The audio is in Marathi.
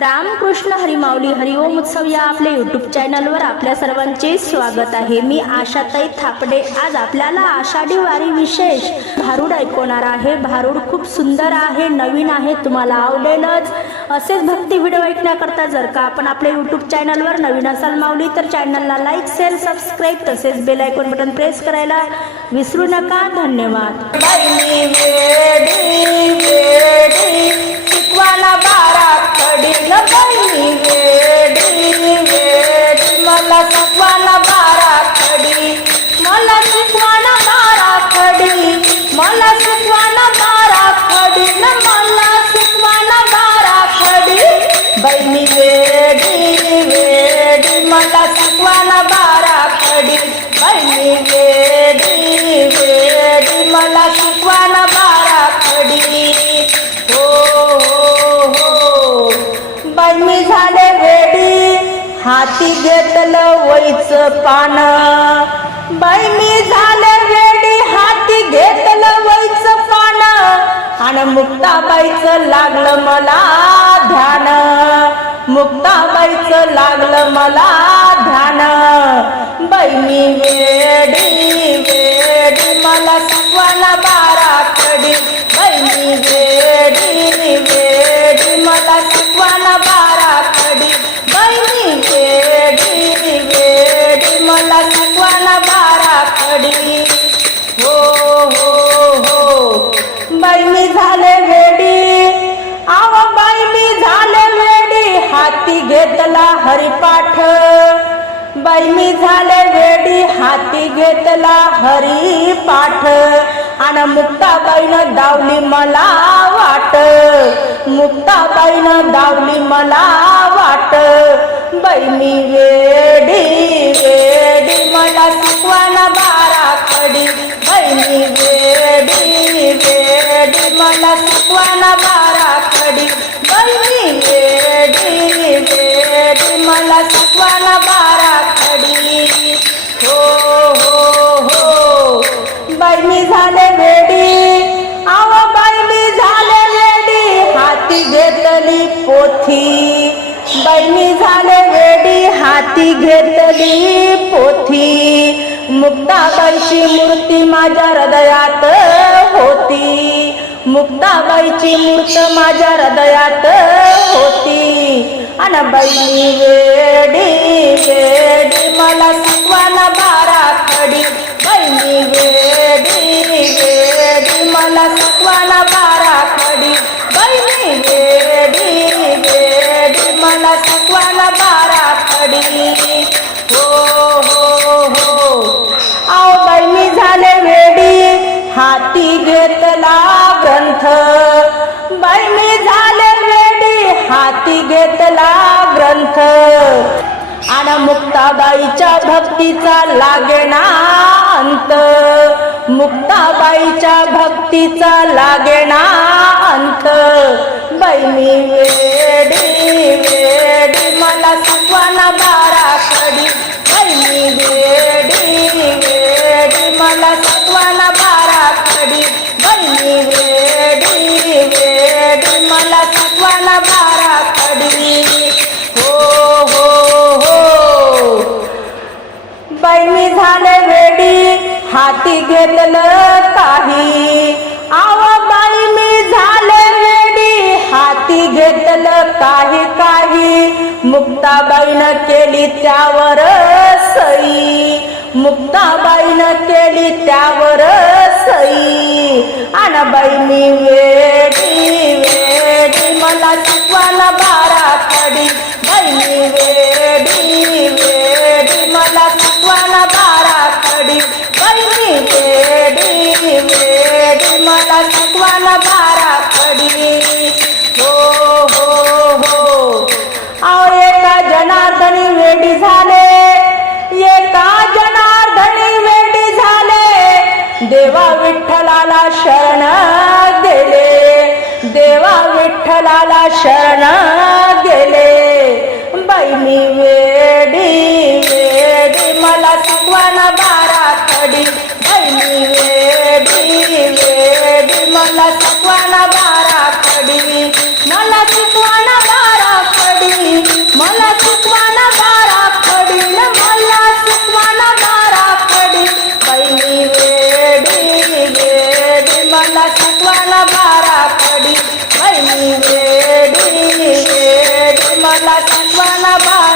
रामकृष्ण हरिमाऊली हरिओम उत्सव या आपल्या यूट्यूब चॅनलवर आपल्या सर्वांचे स्वागत आहे. मी आशाताई थापडे. आज आपल्याला आषाढी वारी विशेष भारूड ऐकवणार आहे. भारूड खूप सुंदर आहे नवीन आहे तुम्हाला आवडेलच. असेच भक्ती व्हिडिओ ऐकण्याकरता जर का आपण आपल्या यूट्यूब चॅनलवर नवीन असाल माऊली तर चॅनलला लाईक शेअर सबस्क्राईब तसेच बेल आयकॉन बटन प्रेस करायला विसरू नका. धन्यवाद. मी झाले वेडी हाती घेतलं वैच पान. बाई मी झाले वेडी हाती घेतलं वैच पान. आणि मुक्ताबाईचं लागलं मला ध्यान. मुक्ताबाईचं लागलं मला ध्यान. बाई मी झाले वेडी हाती घेतला हरी पाठ. आणि मुक्ताबाईनं दावली मला वाट. मुक्ताबाईनं दावली मला वाट. बाई मी वेडी वेडी मला शिकवण बारा खडी बाई मी वेडी वेडी मला शिकवण बारा खडी बाई मी वेडी वेडी मला शिकवण बारा पोथी. बाई झाले वेडी हाती घेतली पोथी. मुक्ताबाईची मूर्ती माझ्या हृदयात होती. मुक्ताबाईची मूर्त माझ्या हृदयात होती. आणि बाई वेडी वेडी मला ग्रंथ बाई मी झाले रेडी हाती घेतला ग्रंथ. आणि मुक्ताबाईच्या भक्तीचा लागेना अंत. मुक्ताबाईच्या भक्तीचा लागेना अंत. बाई मी वेडी वेडी मला शिकवाना बारा कडी. बाई मी वेडी वेडी मला शिकवाना बाई मी झाले वेडी हाती घेतलं काही. आव बाई मी झाले वेडी हाती घेतलं काही काही. मुक्ताबाईनं केली त्यावर सई. मुक्ताबाईनं केली त्यावर सई. वेडी मला शिकवाना बारा खडी हो हो हो. आओ एका जनार्दनी वेडी झाले. एका जनार्दनी वेडी झाले. देवा विठ्ठलाला शरण गेले. देवा विठ्ठलाला शरण गेले. बाई मी वेडी मला शिकवाना बारा पडी मला शिकवाना बारा पडी मला शिकवाना बारा पडी मला शिकवाना बारा पडी. पहिली वेडी वेडी मला शिकवाना बारा पडी. पहिली वेडी वेडी मला शिकवाना बारा